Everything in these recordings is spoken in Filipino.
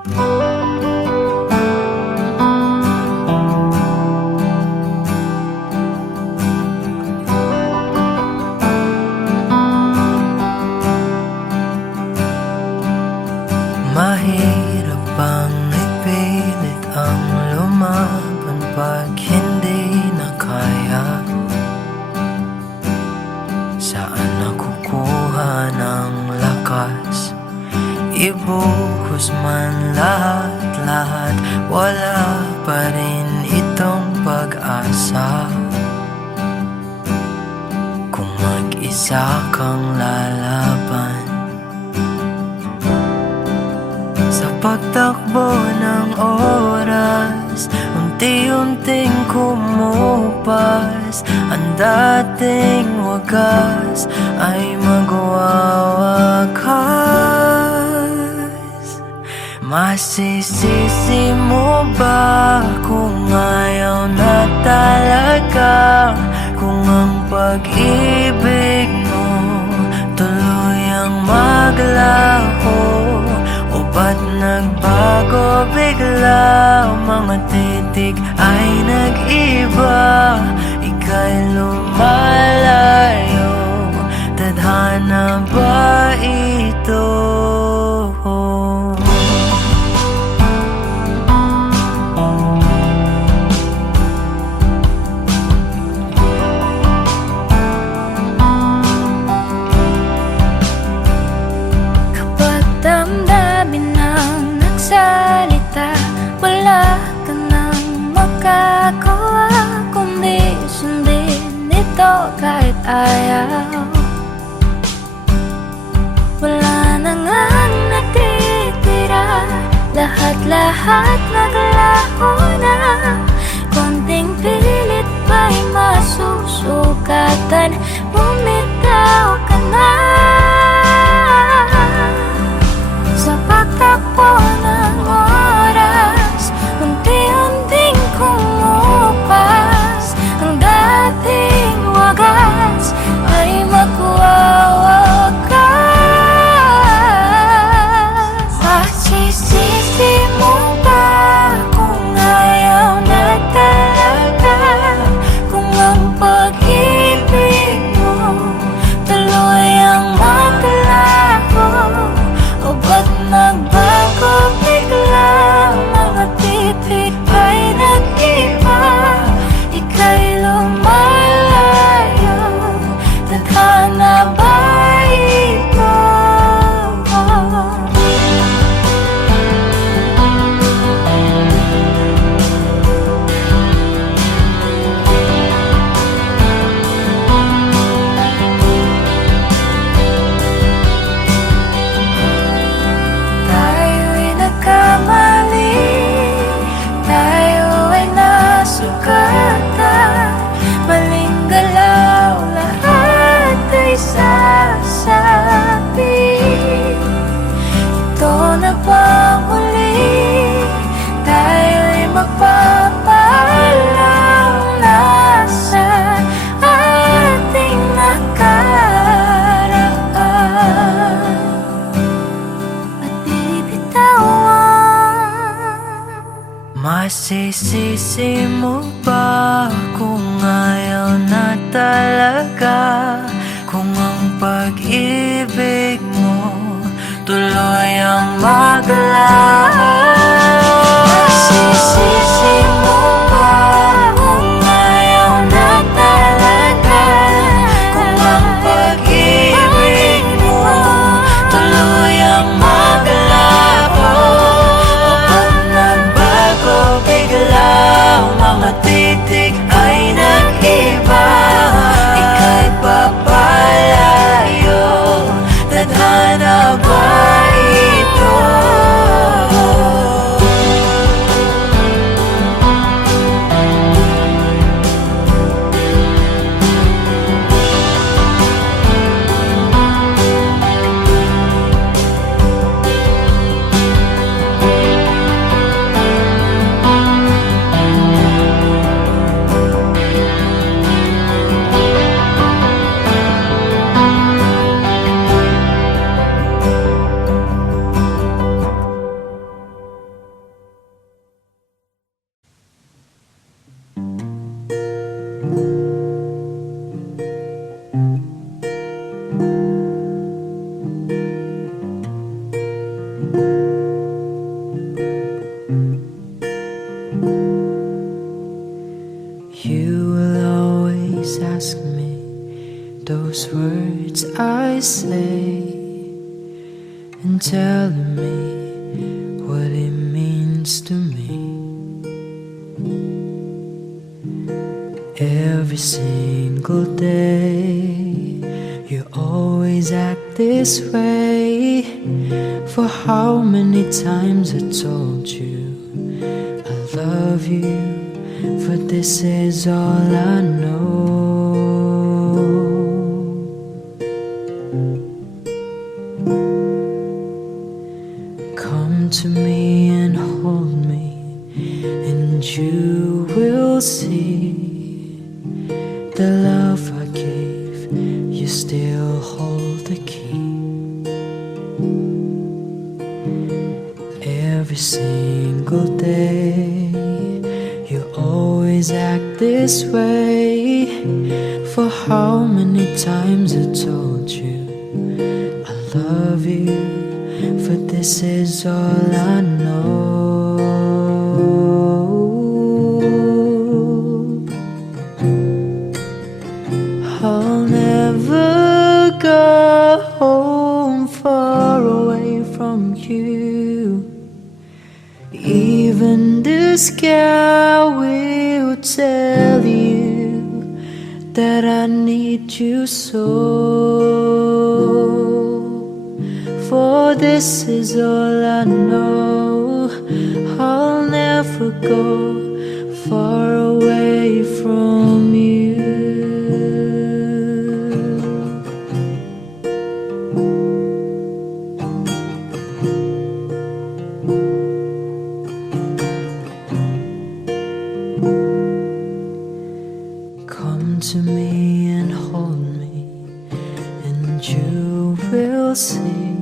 Mahirap bang ipilit ang lumaban pag hindi na kaya? Saan nakukuha ng lakas? Ibuhos man lahat-lahat, wala pa rin itong pag-asa. Kung mag-isa kang lalaban sa pagtakbo ng oras, unti-unting kumupas. Ang dating wagas ay magwawakas. Masisisi mo ba kung ayaw na talaga? Kung ang pag-ibig mo tuluyang maglaho, o ba't nagbago bigla? Mga titig ay nag-iba, ika'y lumalayo. Tadhana ba ito? Kapag damdamin ang nagsalita, wala ka nang makagawa kundi sundin ito kahit ayaw. Wala na ngang natitira, lahat-lahat naglaho na. Konting pilit ba'y masusukatan? Bumitaw ka na sa pagtakbo ng oras, unti-unting kumupas. Ang dating wagas ay magwawakas. Masisisi mo ba kung ayaw na talaga? Kung ang pag-ibig mo tuluyang maglaho, o ba't nagbago bigla? Mga titig ay nag-iba, ika'y lumalayo. Tadhana ba ito? Tayo'y nagkamali, tayo ay nasugatan. Maling galaw, lahat ay sasabi. Ito na bang muli? Tayo'y magpapaalam na sa ating nakaraan at bibitawan. Masisisi mo ba kung ayaw na talaga? Kung ang pag-ibig mo tuluyang maglaho? Masisisi mo ba kung ayaw na talaga? Kung ang pag-ibig mo tuluyang maglaho, o ba't nagbago bigla? Mga titig ay nag-iba, ika'y papalayo. Tadhana ba ito? You will always ask me those words I say, and telling me what it means to me. Every single day, you always act this way. For how many times I told you I love you, for this is all I know. Come to me and hold me, and you will see the love I gave, you still hold the key. Every single day, you always act this way. For how many times I told you I love you, for this is all I know. I'll never go home far away from you. Even the sky will tell you that I need you so. For this is all I know. I'll never go far away from you. Come to me and hold me, and you will see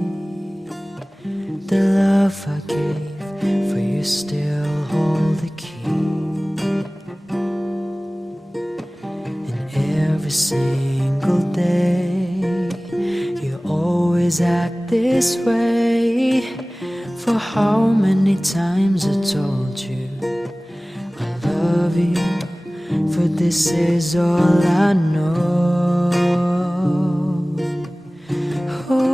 the love I gave, for you still hold the key. And every single day, you always act this way. For how many times I told you I love you, for this is all I know. Oh,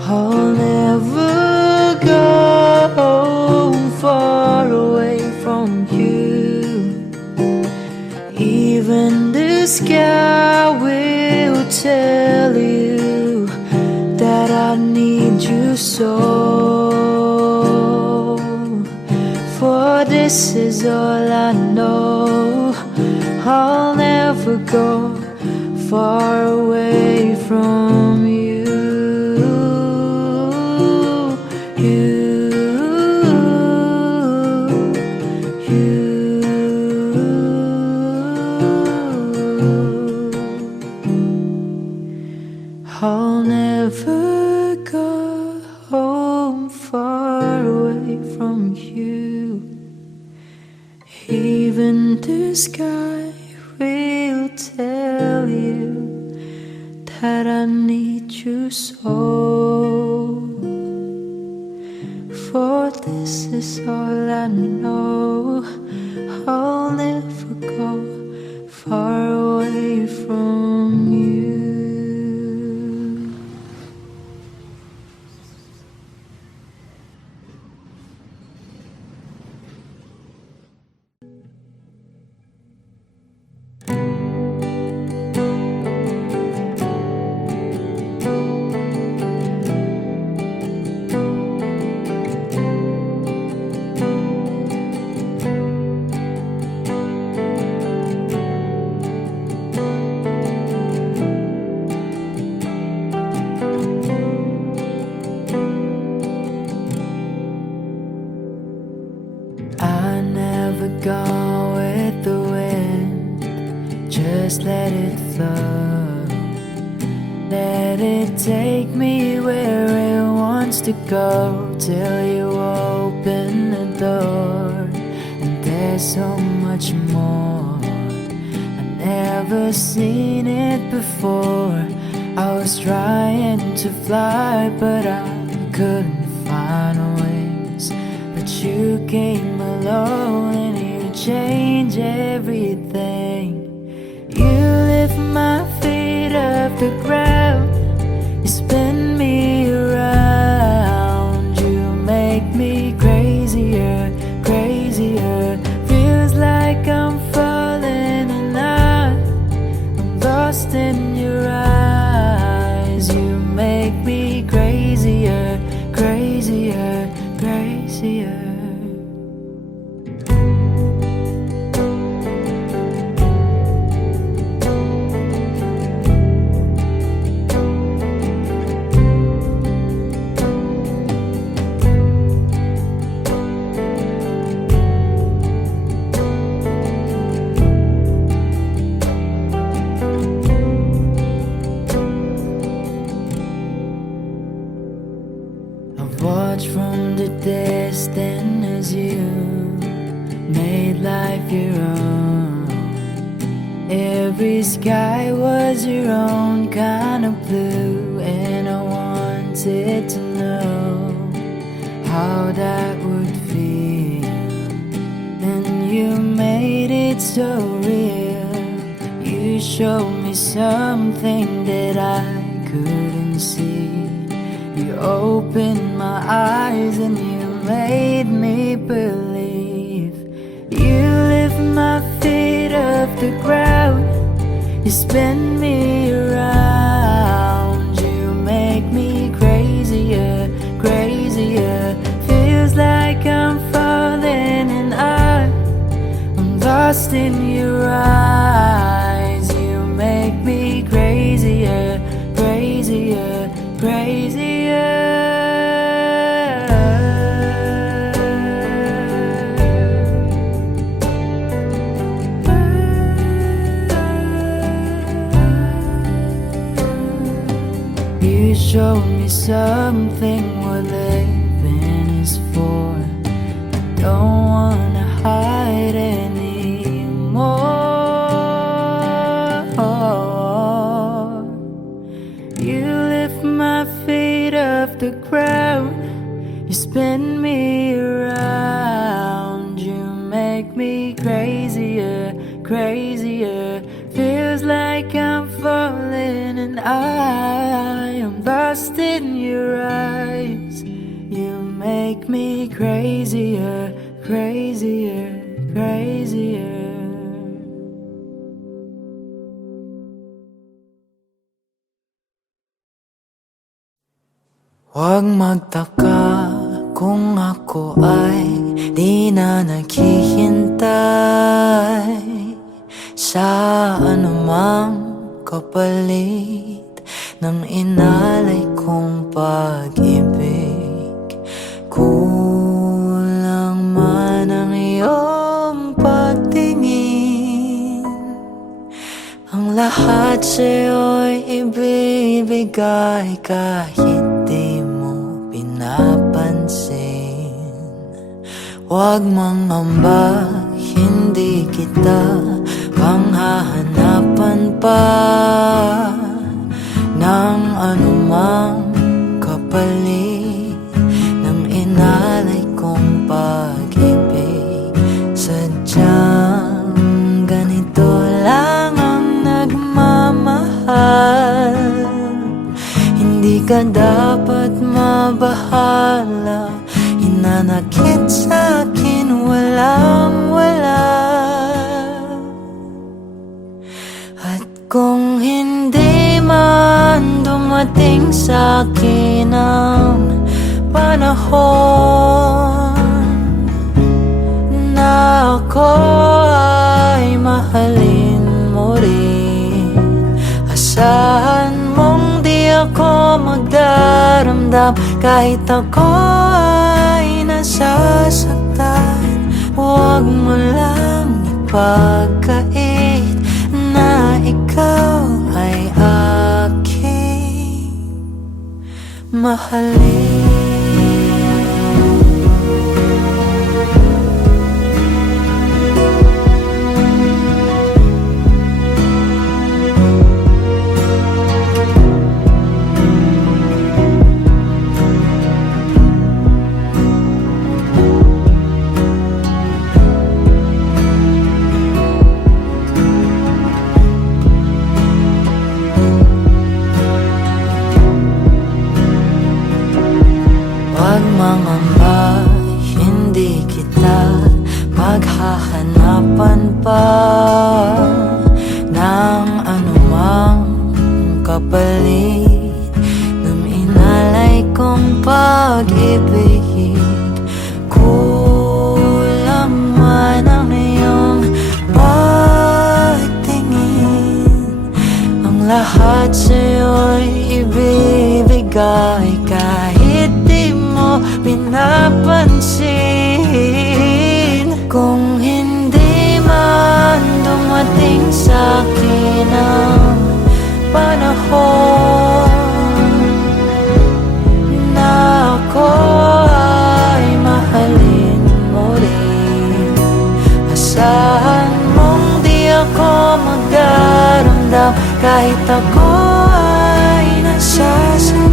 I'll never go far away from you. Even the sky will tell you that I need you so. For this is all I know. I'll never go far away from you. I'll never go home far away from you. Even the sky will tell you that I need you so. For this is all I know. I'll never go far away from you. I never go with the wind, just let it flow. Let it take me where it wants to go, till you open the door. And there's so much more, I've never seen it before. I was trying to fly, but I couldn't find ways. But you came along and you changed everything. You lift my feet off the ground, you spin me around, you make me crazier, crazier. Feels like I'm falling and I'm lost in your eyes. You make me crazier, crazier, crazier. Watch from the distance as you made life your own. Every sky was your own kind of blue, and I wanted to know how that would feel. And you made it so real. You showed me something that I couldn't see. You opened my eyes and you made me believe. You lift my feet off the ground, you spin me around, you make me crazier, crazier. Feels like I'm falling and I'm lost in your eyes. You make me crazier, crazier, crazier. You showed me something what living is for. I don't wanna hide anymore. You lift my feet off the ground, you spin me around, you make me crazier, crazier. Feels like I'm falling and I am lost in your eyes. You make me crazier, crazier, crazier. Huwag magtaka kung ako ay di na naghihintay sa anumang kapalit ng inalay kong pag-ibig. Kulang man ang iyong pagtingin, ang lahat sa'yo'y ibibigay kahit di mo pinapansin. Huwag mangamba, hindi kita panghahanapan pa ng anumang kapalit ng inalay kong pag-ibig. Sadyang ganito lang ang nagmamahal. Hindi ka dapat mabahala, hinanakit sa'kin walang wala. At kung hindi man dumating sa'kin ang panahon na ako ay mahalin mo rin, asahan mong di ako magdaramdam kahit ako ay nasasaktan. Huwag mo lang ipagkait na ikaw ay aking mahalin. pag-ibig. Kulang man ang iyong pagtingin, ang lahat sa'yo'y ibibigay kahit di mo pinapansin. Kung hindi man dumating sa'kin ang panahon na ako ay mahalin mo rin, asahan mong di ako magdaramdam kahit ako ay nasasaktan.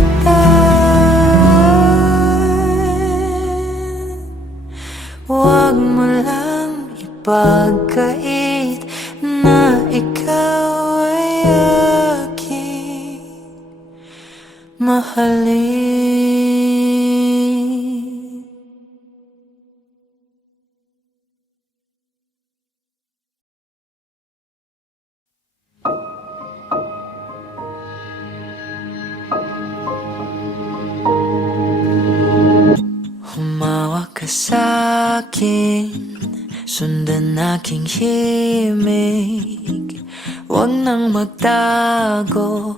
Huwag mo lang ipagkait na ikaw ay aking mahalin. Humawak ka sa'kin, sundan aking himig. Huwag nang magtago,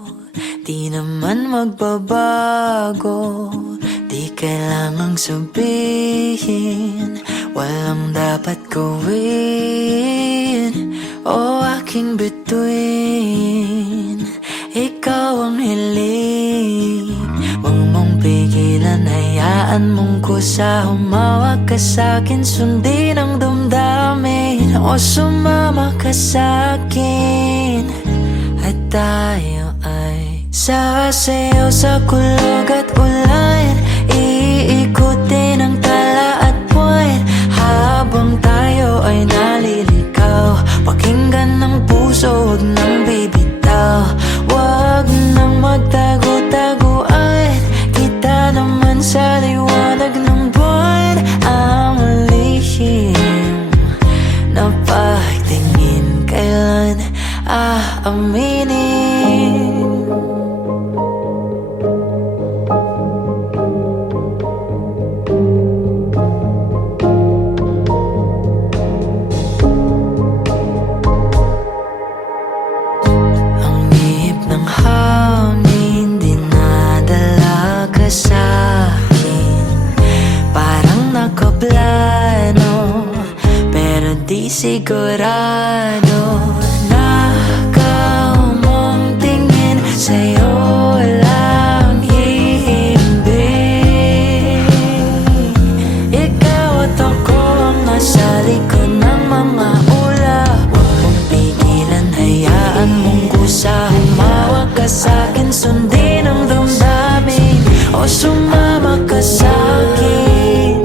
di naman magbabago. Di kailangang sabihin, walang dapat gawin. O aking bituin, ikaw ang hiling. Huwag mong pigilan, hayaan mong kusa. Humawak ka sa'kin, sundin ang damdamin. O sumama ka sa'kin at tayo ay sasayaw sa kulog at ulan. Iikutin ang tala at buwan habang tayo ay naliligaw. Pakinggan ng puso, huwag nang bibitaw. Huwag nang magtago-taguan, kita naman sa liwanag ng buwan. Ang lihim na pagtingin, kailan aaminin? Di sigurado na ikaw mong tingin, sa'yo lang hihimbing. Ikaw at ako ang nasa likod ng mga ulap. Huwag mong pigilan, hayaan mong kusa. Humawak ka sa'kin, sundin ang damdamin. O sumama ka sa'kin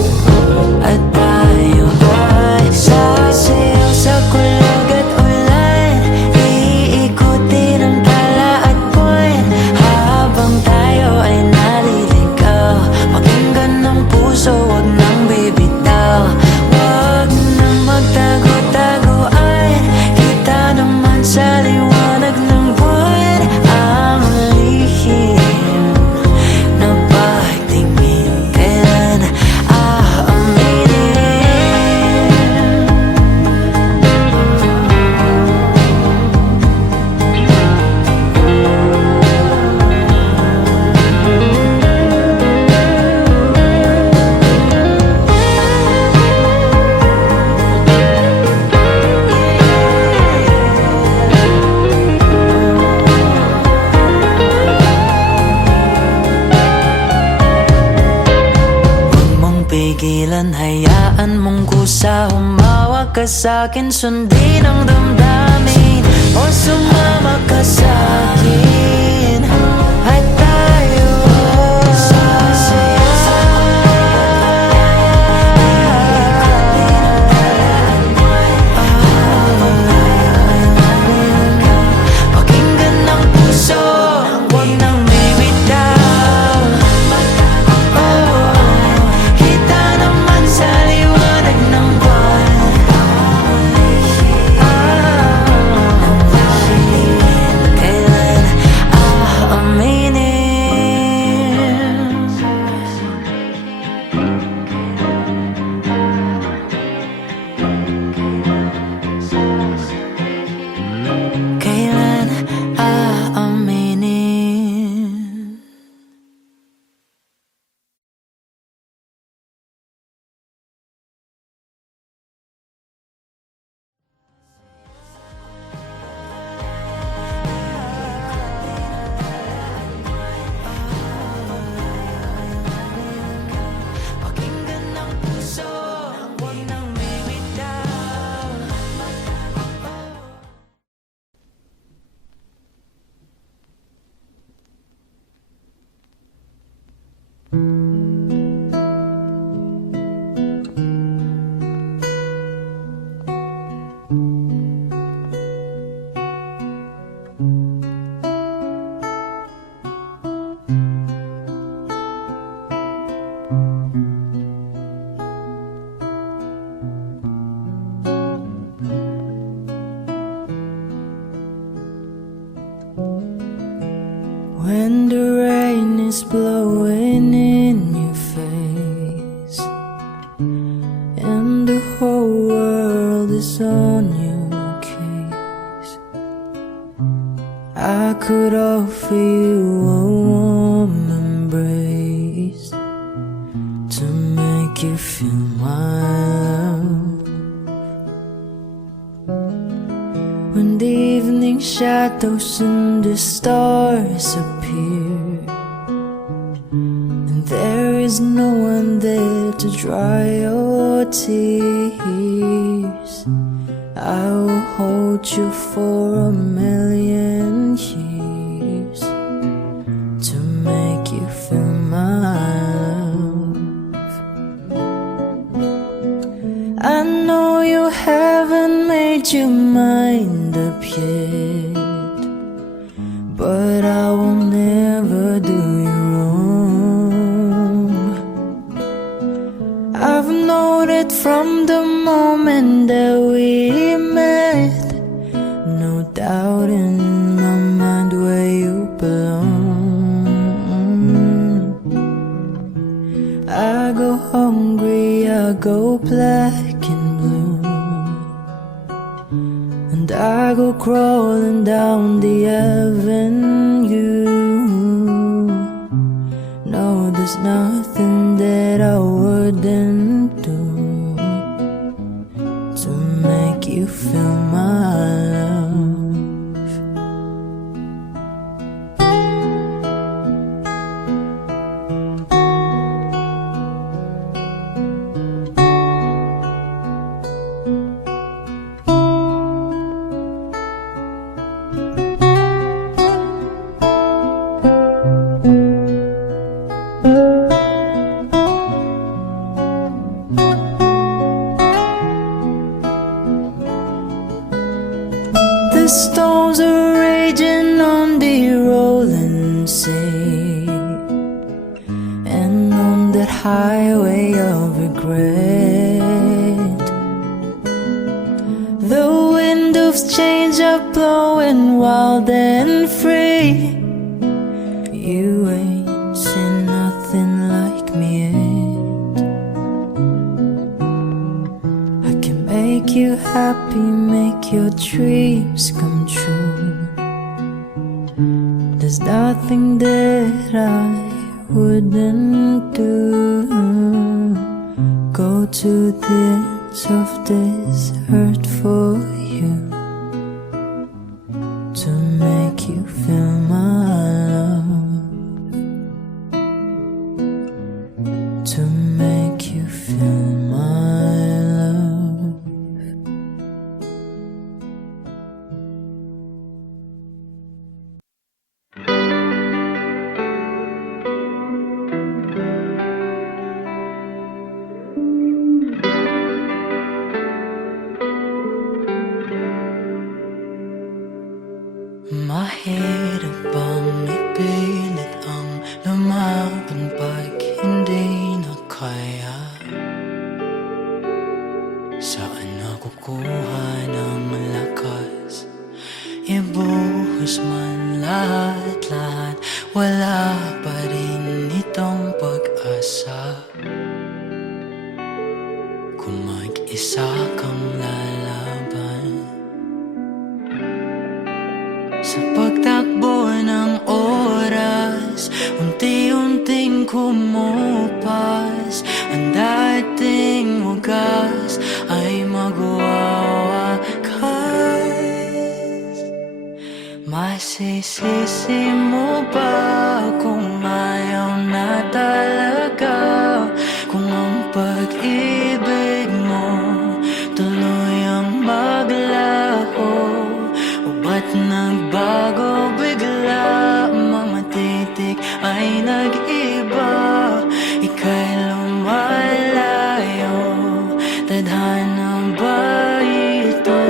at tayo ay sasayaw sa kulog at ulan. Iikutin ang tala at buwan habang tayo ay naliligaw. Pakinggan ng puso, huwag nang bibitaw. Huwag nang magtago-taguan, kita naman sa liwanag ng buwan. Ang lihim na pagtingin, kailan aaminin? Huwag mong pigilan, hayaan mong kusa. Humawak ka sa'kin, sundin ang damdamin. O sumama ka sa'kin at tayo sasayaw. Pakinggan ng puso, huwag nang bibitaw. Kita naman sa liwanag ng buwan. Kailan could offer you a warm embrace to make you feel my love. When the evening shadows and the stars appear, and there is no one there to dry your tears, I will hold you for a million years to make you feel my love. I know you haven't made your mind up yet, but I will never do you wrong. I've known it from the moment that we met. No doubt in my mind where you belong. I go hungry, I go black and blue, and I go crawling down the avenue. No, there's nothing that I wouldn't do to make you feel my love. The storms are raging on the rolling sea, and on that highway of regret, the wind of change are blowing wild and free. You ain't seen nothing like me yet. I can make you happy, make your dreams come true. There's nothing that I wouldn't do. Go to the ends of this earth for you to make you feel my love, to make you feel my love. Mahirap bang ipilit ang lumaban pag hindi na kaya? Saan nakukuha ng lakas? Ibuhos man lahat-lahat, wala pa rin itong pag-asa. Kung mag-isa kang lalaban sa pagtakbo ng oras, unti-unting kumupas. Ang dating wagas ay magwawakas. Masisisi mo ba kung ayaw na talaga? Kung ang pag-ibig mo tuluyang maglaho, o ba't nagbago bigla? Mga titik ay nag-iba, ika'y lumalayo. Tadhana ba ito?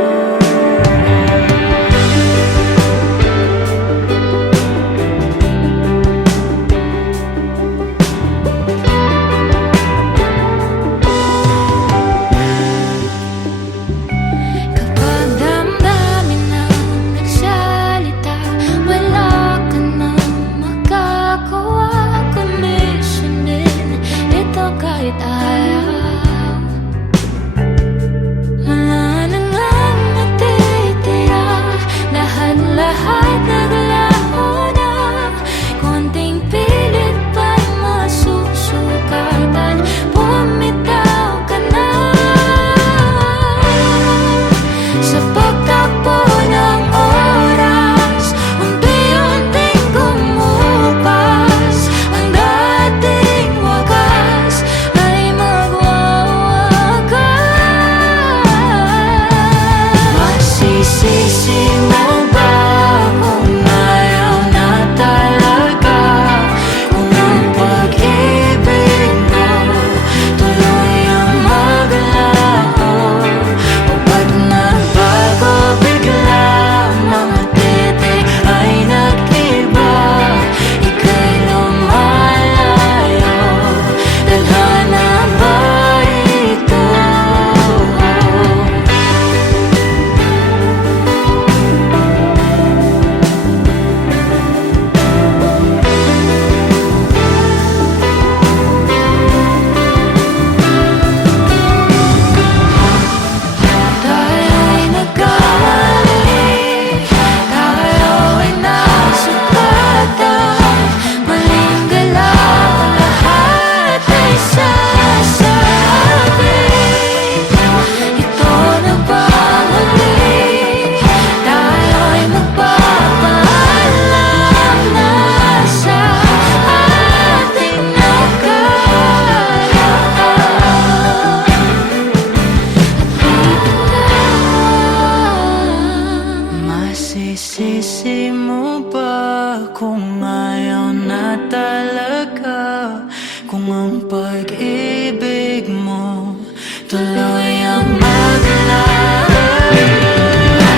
kung ang pag-ibig mo tuloy ang maglaho.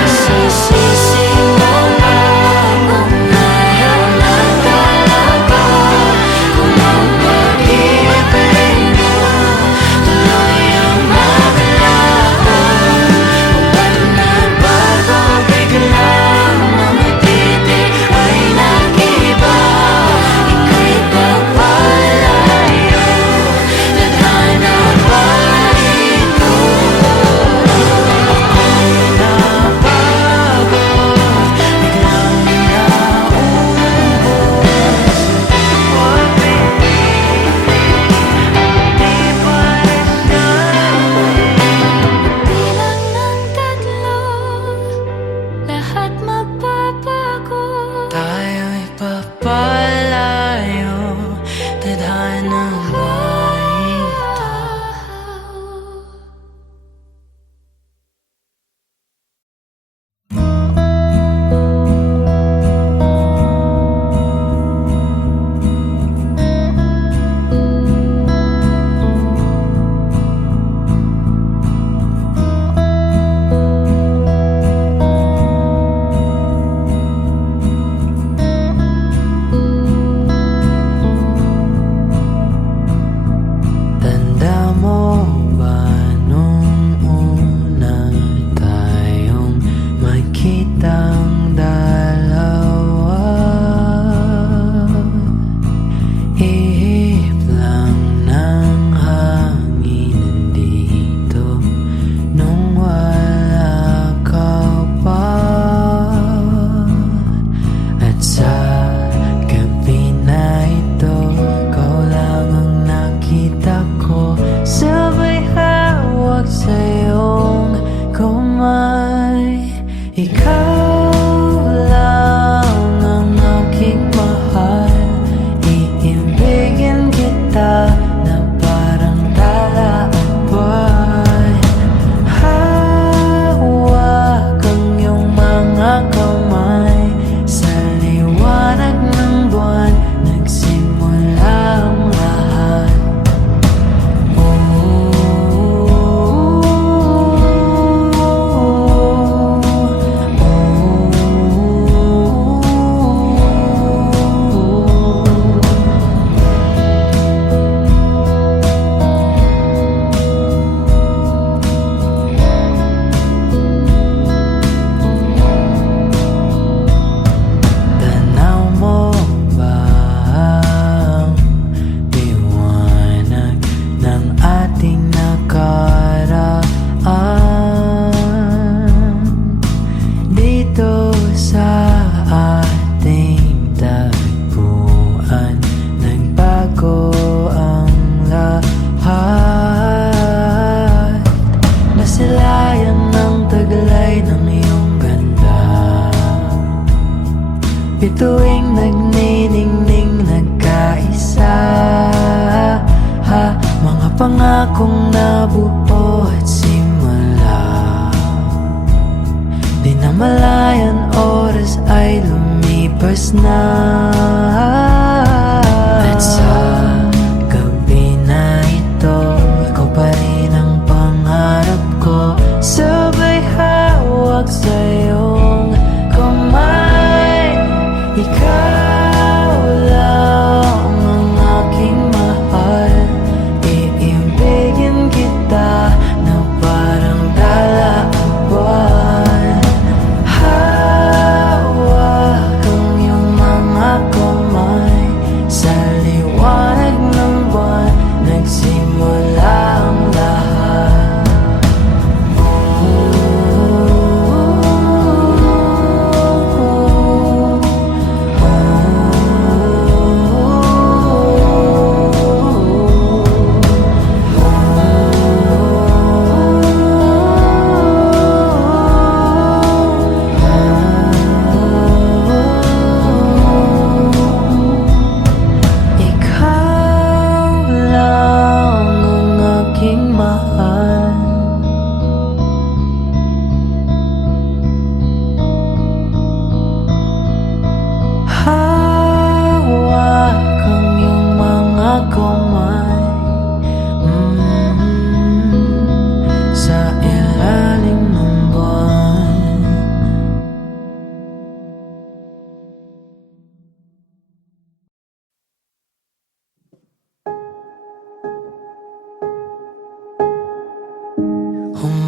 Sisisi mo ba kung ayaw na talaga? Kung ang pag-ibig mo tuloy ang maglaho. Kung ba't nagbago biglang mga titi ay nagiba? Ika'y papalayo, tadhana ba ito? Ako'y nabago, biglang naubos. Huwag pilitin, di pares natin. Bilang ng tatlo, lahat mapapago. Tayo'y papalayo, tadhana ba ito? Tanda mo ba nung una tayong magkitang dalawa? Ihip lang ng hangin dito nung wala ka pa. At sa gabi na ito, ikaw lang ang nakita ko, sabay hawak sa iyong kamay. Ikaw lang ang aking mahal, iibigin kita na parang tala at buwan. Hawak ang iyong mga kamay, sa liwanag ng buwan nagsimula ang lahat. Tanaw mo ba ang liwanag ng ating nakaraan? Dito sa ating tagpuan, nagbago ang lahat. Nasilayan ng taglay ng iyong ganda, bituing nagniningning nagkaisa. Mga pangakong nabuo at simula, di na malayan oras ay lumipas na. At sa gabi na ito, ikaw pa rin ang pangarap ko, sabay hawak sa iyong kamay. Ikaw lang ang aking mahal, iibigin kita na parang tala ang buwan. Hawak ang iyong mga kamay,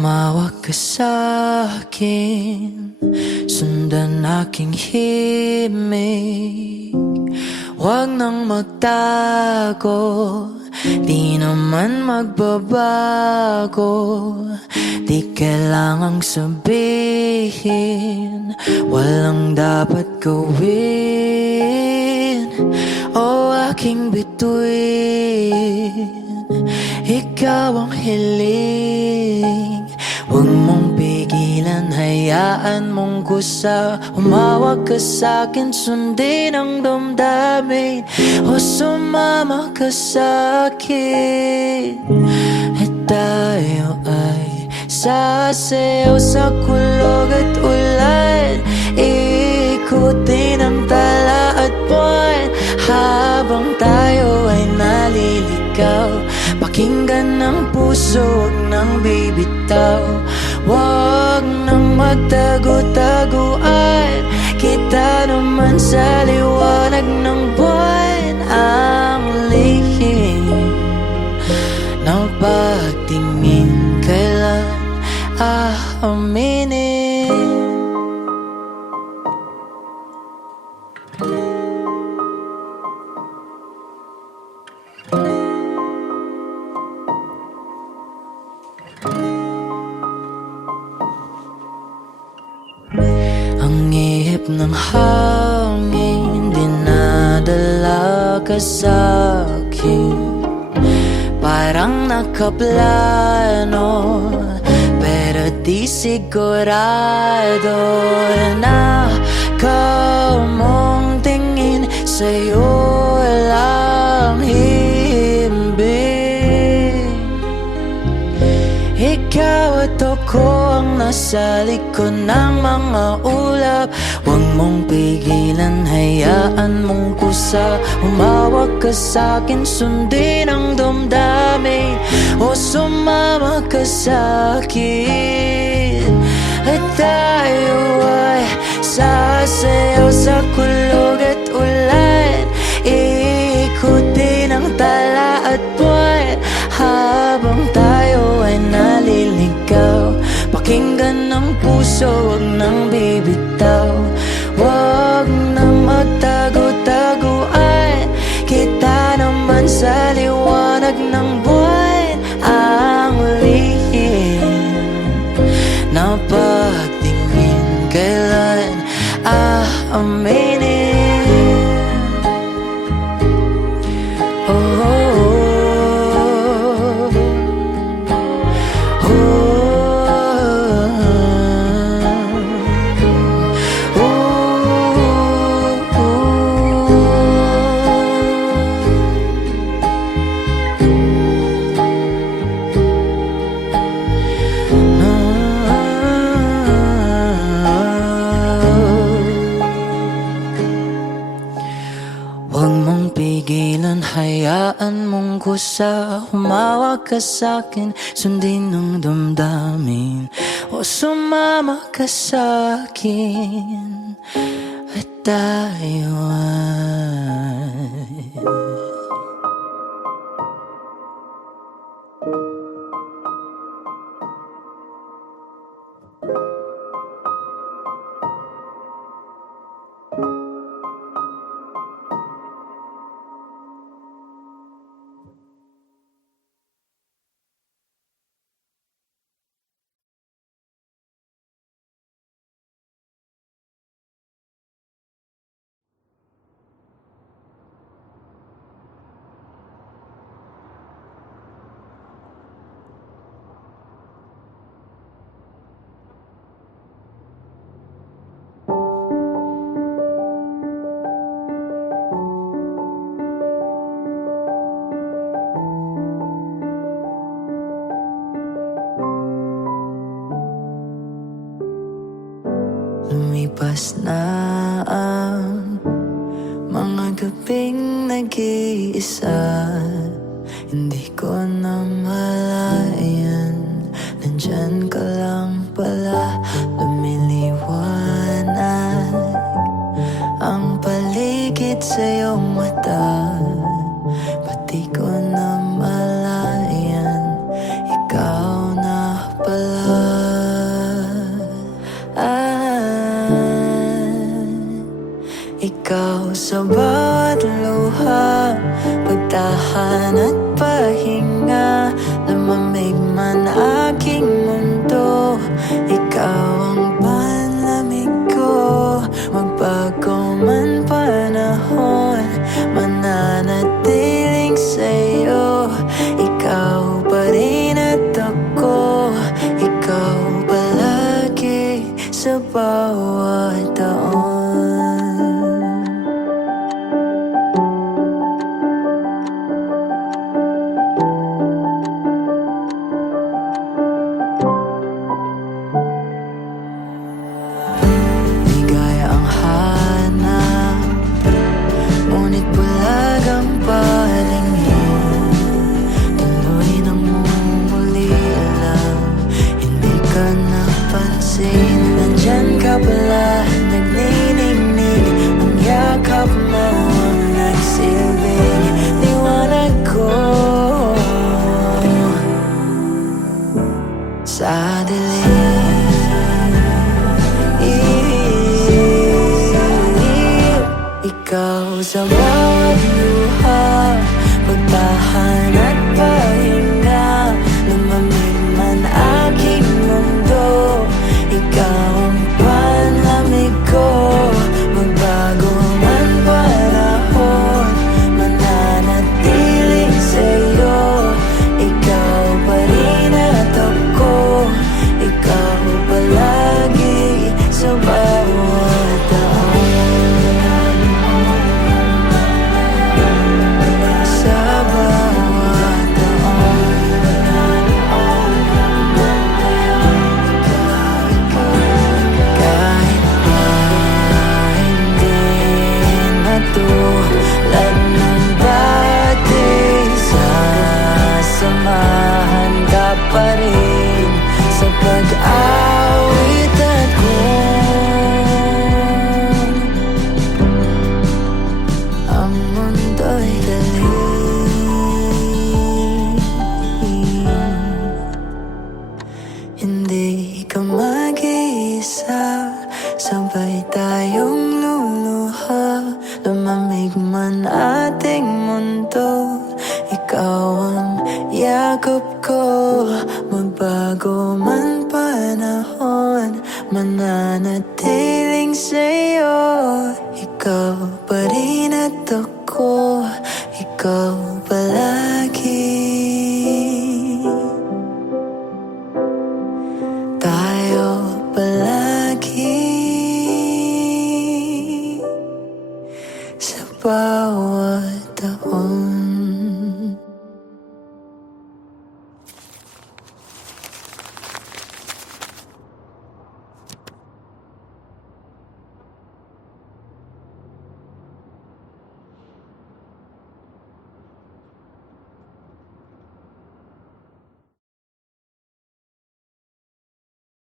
Humawak ka sa'kin, sundan aking himig. Huwag nang magtago, di naman magbabago. Di kailangang sabihin, walang dapat gawin. O aking bituin, ikaw ang hiling. Huwag mong pigilan, hayaan mong kusa. Humawak ka sa'kin, sundin ang damdamin. O sumama ka sa'kin, at tayo ay sasayaw sa kulog at ulan. Ikutin ang tala at buwan, habang tayo ay naliligaw. Pakinggan ng puso, huwag nang bibitaw. Huwag nang magtago-taguan, kita naman sa liwanag ng buwan. Ang lihim ng pagtingin, kailan aaminin? Ang ihip ng hangin, dinadala ka sa'kin. Parang nakaplano, pero di sigurado na kamong tingin sa'yo lang himbing. Ikaw at ako ang nasa likod ng mga ulap. Huwag mong pigilan, hayaan mong kusa. Humawak ka sa'kin, sundin ang damdamin. O sumama ka sa'kin, at tayo ay sasayaw sa kulog at ulan. Ikutin ang tala at buwan, habang tayo ay naliligaw. Pakinggan ng puso, huwag nang bibitaw. Huwag nang magtago-taguan, kita naman sa liwanag ng buwan. Ang lihim na pagtingin, kailan aaminin? Oh, huwag mong pigilan, hayaan mong kusa. Humawak ka sa'kin, sundin ang damdamin. O sumama ka sa'kin, at tayo ay lumipas na ang mga gabing nag-iisa. Hindi ko na malayan, nandyan ka lang pala. Lumiliwanag ang paligid sa iyong mata. Pati ko na malayan, ikaw na pala. kapahan at pahinga. Lumamig man aking mundo, ikaw ang panlamig ko. Magbago man panahon, mananatiling sa'yo. Ikaw pa rin at ako, ikaw palagi sa bawat taon. Ligaya ang hanap, ngunit bulag ang palingin. Tuloy nang mumuli alam, hindi ka napansin. Nandyan ka pala, nagniningning. Ang yakap mo ang nagsilbing liwanag ko sa dilim. Ikaw sa bawat luha, pagtahan at pahinga. Lumamig man aking mundo, ikaw ang panlamig ko. Magbago man panahon, mananatiling sa'yo. Ikaw pa rin at ako, ikaw palagi sa bawat taon. Sa bawat taon, kahit pa hindi matulad ng dati, sasamahan ka pa rin sa pag-awit at kung ang mundo'y dalim, hindi ka mag-iisa. Sabay tayong luluha, lumamig man ating mundo. Ikaw ang yakap ko, magbago man panahon, mananatiling sa'yo. Ikaw pa rin at ako, ikaw palagi. Tayo palagi sa bawat taon.